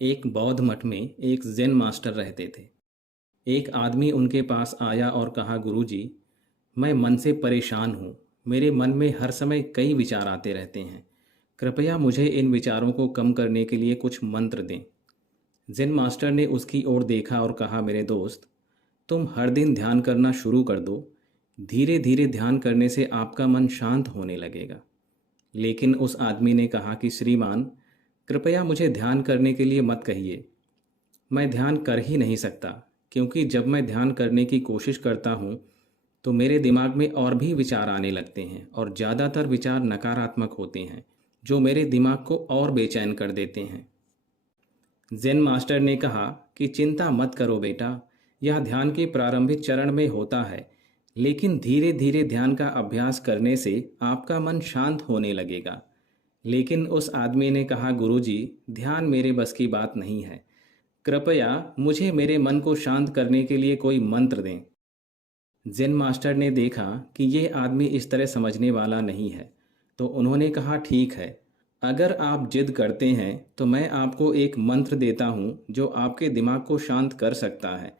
एक बौद्ध मठ में एक ज़ेन मास्टर रहते थे। एक आदमी उनके पास आया और कहा, गुरुजी, मैं मन से परेशान हूँ। मेरे मन में हर समय कई विचार आते रहते हैं। कृपया मुझे इन विचारों को कम करने के लिए कुछ मंत्र दें। ज़ेन मास्टर ने उसकी ओर देखा और कहा, मेरे दोस्त, तुम हर दिन ध्यान करना शुरू कर दो। धीरे धीरे ध्यान करने से आपका मन शांत होने लगेगा। लेकिन उस आदमी ने कहा कि श्रीमान, कृपया मुझे ध्यान करने के लिए मत कहिए। मैं ध्यान कर ही नहीं सकता, क्योंकि जब मैं ध्यान करने की कोशिश करता हूँ तो मेरे दिमाग में और भी विचार आने लगते हैं और ज़्यादातर विचार नकारात्मक होते हैं, जो मेरे दिमाग को और बेचैन कर देते हैं। ज़ेन मास्टर ने कहा कि चिंता मत करो बेटा, यह ध्यान के प्रारंभिक चरण में होता है, लेकिन धीरे धीरे ध्यान का अभ्यास करने से आपका मन शांत होने लगेगा। लेकिन उस आदमी ने कहा, गुरुजी, ध्यान मेरे बस की बात नहीं है। कृपया मुझे मेरे मन को शांत करने के लिए कोई मंत्र दें। ज़ेन मास्टर ने देखा कि ये आदमी इस तरह समझने वाला नहीं है, तो उन्होंने कहा, ठीक है, अगर आप जिद करते हैं तो मैं आपको एक मंत्र देता हूँ जो आपके दिमाग को शांत कर सकता है।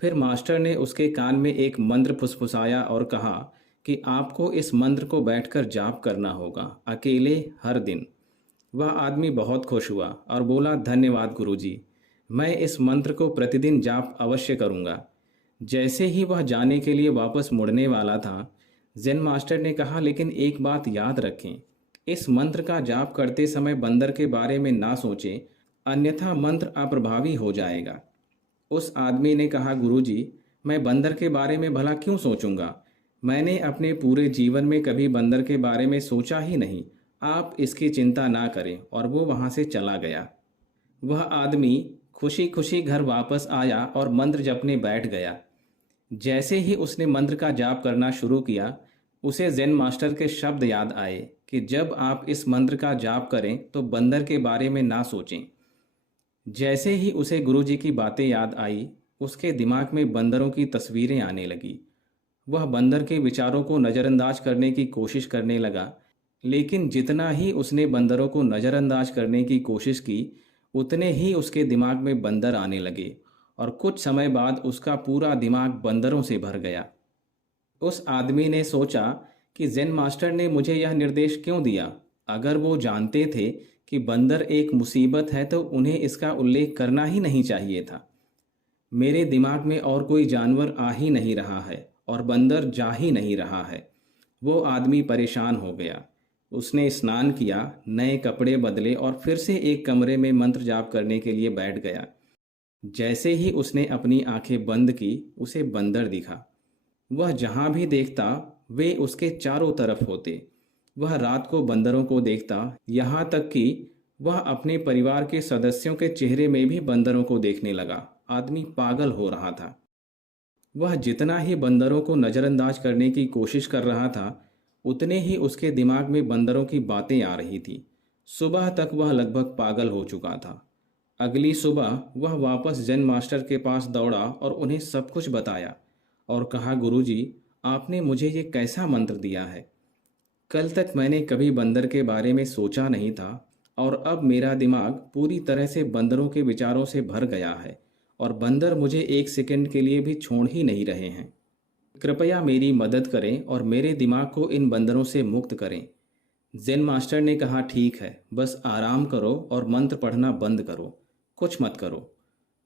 फिर मास्टर ने उसके कान में एक मंत्र फुसफुसाया और कहा कि आपको इस मंत्र को बैठकर जाप करना होगा, अकेले, हर दिन। वह आदमी बहुत खुश हुआ और बोला, धन्यवाद गुरुजी, मैं इस मंत्र को प्रतिदिन जाप अवश्य करूँगा। जैसे ही वह जाने के लिए वापस मुड़ने वाला था, ज़ेन मास्टर ने कहा, लेकिन एक बात याद रखें, इस मंत्र का जाप करते समय बंदर के बारे में ना सोचें, अन्यथा मंत्र अप्रभावी हो जाएगा। उस आदमी ने कहा, गुरुजी, मैं बंदर के बारे में भला क्यों सोचूंगा? मैंने अपने पूरे जीवन में कभी बंदर के बारे में सोचा ही नहीं। आप इसकी चिंता ना करें। और वो वहाँ से चला गया। वह आदमी खुशी खुशी घर वापस आया और मंत्र जपने बैठ गया। जैसे ही उसने मंत्र का जाप करना शुरू किया, उसे ज़ेन मास्टर के शब्द याद आए कि जब आप इस मंत्र का जाप करें तो बंदर के बारे में ना सोचें। जैसे ही उसे गुरुजी की बातें याद आई, उसके दिमाग में बंदरों की तस्वीरें आने लगी। वह बंदर के विचारों को नज़रअंदाज करने की कोशिश करने लगा, लेकिन जितना ही उसने बंदरों को नज़रअंदाज करने की कोशिश की, उतने ही उसके दिमाग में बंदर आने लगे और कुछ समय बाद उसका पूरा दिमाग बंदरों से भर गया। उस आदमी ने सोचा कि ज़ेन मास्टर ने मुझे यह निर्देश क्यों दिया? अगर वो जानते थे कि बंदर एक मुसीबत है तो उन्हें इसका उल्लेख करना ही नहीं चाहिए था। मेरे दिमाग में और कोई जानवर आ ही नहीं रहा है और बंदर जा ही नहीं रहा है। वो आदमी परेशान हो गया। उसने स्नान किया, नए कपड़े बदले और फिर से एक कमरे में मंत्र जाप करने के लिए बैठ गया। जैसे ही उसने अपनी आंखें बंद की, उसे बंदर दिखा। वह जहाँ भी देखता, वे उसके चारों तरफ होते। वह रात को बंदरों को देखता, यहाँ तक कि वह अपने परिवार के सदस्यों के चेहरे में भी बंदरों को देखने लगा। आदमी पागल हो रहा था। वह जितना ही बंदरों को नज़रअंदाज करने की कोशिश कर रहा था, उतने ही उसके दिमाग में बंदरों की बातें आ रही थी। सुबह तक वह लगभग पागल हो चुका था। अगली सुबह वह वापस ज़ेन मास्टर के पास दौड़ा और उन्हें सब कुछ बताया और कहा, गुरुजी, आपने मुझे ये कैसा मंत्र दिया है? कल तक मैंने कभी बंदर के बारे में सोचा नहीं था और अब मेरा दिमाग पूरी तरह से बंदरों के विचारों से भर गया है और बंदर मुझे एक सेकंड के लिए भी छोड़ ही नहीं रहे हैं। कृपया मेरी मदद करें और मेरे दिमाग को इन बंदरों से मुक्त करें। ज़ेन मास्टर ने कहा, ठीक है, बस आराम करो और मंत्र पढ़ना बंद करो, कुछ मत करो।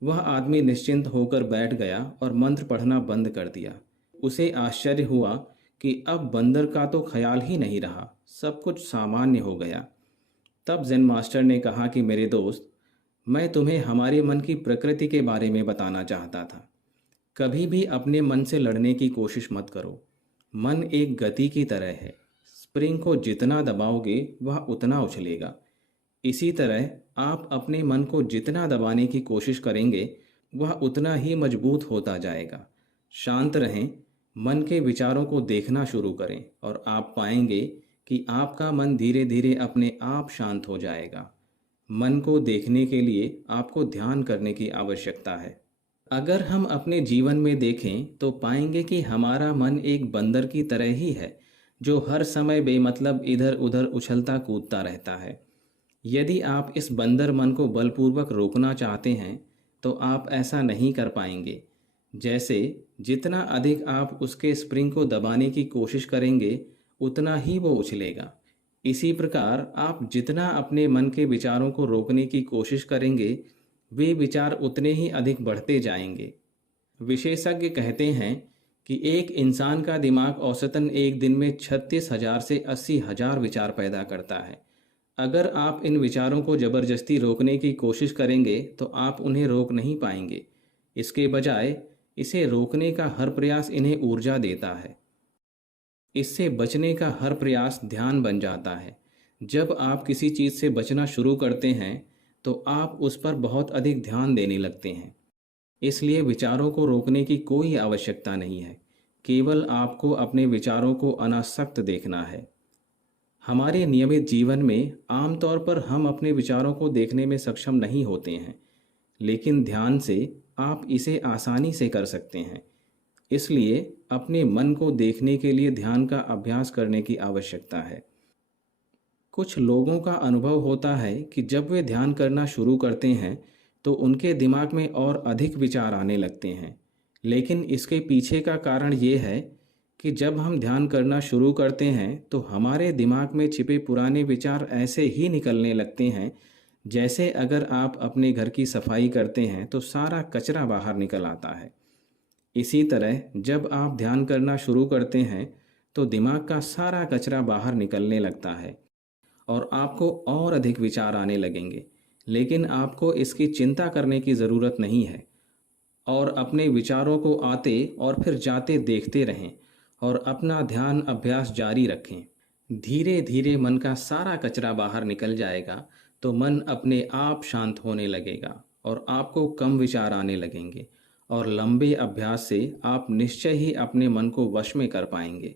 वह आदमी निश्चिंत होकर बैठ गया और मंत्र पढ़ना बंद कर दिया। उसे आश्चर्य हुआ कि अब बंदर का तो ख्याल ही नहीं रहा, सब कुछ सामान्य हो गया। तब ज़ेन मास्टर ने कहा कि मेरे दोस्त, मैं तुम्हें हमारे मन की प्रकृति के बारे में बताना चाहता था। कभी भी अपने मन से लड़ने की कोशिश मत करो। मन एक गति की तरह है। स्प्रिंग को जितना दबाओगे वह उतना उछलेगा। इसी तरह आप अपने मन को जितना दबाने की कोशिश करेंगे, वह उतना ही मजबूत होता जाएगा। शांत रहें, मन के विचारों को देखना शुरू करें और आप पाएंगे कि आपका मन धीरे धीरे अपने आप शांत हो जाएगा। मन को देखने के लिए आपको ध्यान करने की आवश्यकता है। अगर हम अपने जीवन में देखें तो पाएंगे कि हमारा मन एक बंदर की तरह ही है, जो हर समय बेमतलब इधर उधर उछलता कूदता रहता है। यदि आप इस बंदर मन को बलपूर्वक रोकना चाहते हैं तो आप ऐसा नहीं कर पाएंगे। जैसे जितना अधिक आप उसके स्प्रिंग को दबाने की कोशिश करेंगे उतना ही वो उछलेगा। इसी प्रकार आप जितना अपने मन के विचारों को रोकने की कोशिश करेंगे वे विचार उतने ही अधिक बढ़ते जाएंगे। विशेषज्ञ कहते हैं कि एक इंसान का दिमाग औसतन एक दिन में 36,000 से 80,000 विचार पैदा करता है। अगर आप इन विचारों को जबरदस्ती रोकने की कोशिश करेंगे तो आप उन्हें रोक नहीं पाएंगे। इसके बजाय इसे रोकने का हर प्रयास इन्हें ऊर्जा देता है। इससे बचने का हर प्रयास ध्यान बन जाता है। जब आप किसी चीज़ से बचना शुरू करते हैं तो आप उस पर बहुत अधिक ध्यान देने लगते हैं। इसलिए विचारों को रोकने की कोई आवश्यकता नहीं है, केवल आपको अपने विचारों को अनासक्त देखना है। हमारे नियमित जीवन में आमतौर पर हम अपने विचारों को देखने में सक्षम नहीं होते हैं, लेकिन ध्यान से आप इसे आसानी से कर सकते हैं। इसलिए अपने मन को देखने के लिए ध्यान का अभ्यास करने की आवश्यकता है। कुछ लोगों का अनुभव होता है कि जब वे ध्यान करना शुरू करते हैं तो उनके दिमाग में और अधिक विचार आने लगते हैं। लेकिन इसके पीछे का कारण ये है कि जब हम ध्यान करना शुरू करते हैं तो हमारे दिमाग में छिपे पुराने विचार ऐसे ही निकलने लगते हैं जैसे अगर आप अपने घर की सफाई करते हैं तो सारा कचरा बाहर निकल आता है। इसी तरह जब आप ध्यान करना शुरू करते हैं तो दिमाग का सारा कचरा बाहर निकलने लगता है और आपको और अधिक विचार आने लगेंगे। लेकिन आपको इसकी चिंता करने की ज़रूरत नहीं है और अपने विचारों को आते और फिर जाते देखते रहें और अपना ध्यान अभ्यास जारी रखें। धीरे धीरे मन का सारा कचरा बाहर निकल जाएगा तो मन अपने आप शांत होने लगेगा और आपको कम विचार आने लगेंगे और लंबे अभ्यास से आप निश्चय ही अपने मन को वश में कर पाएंगे।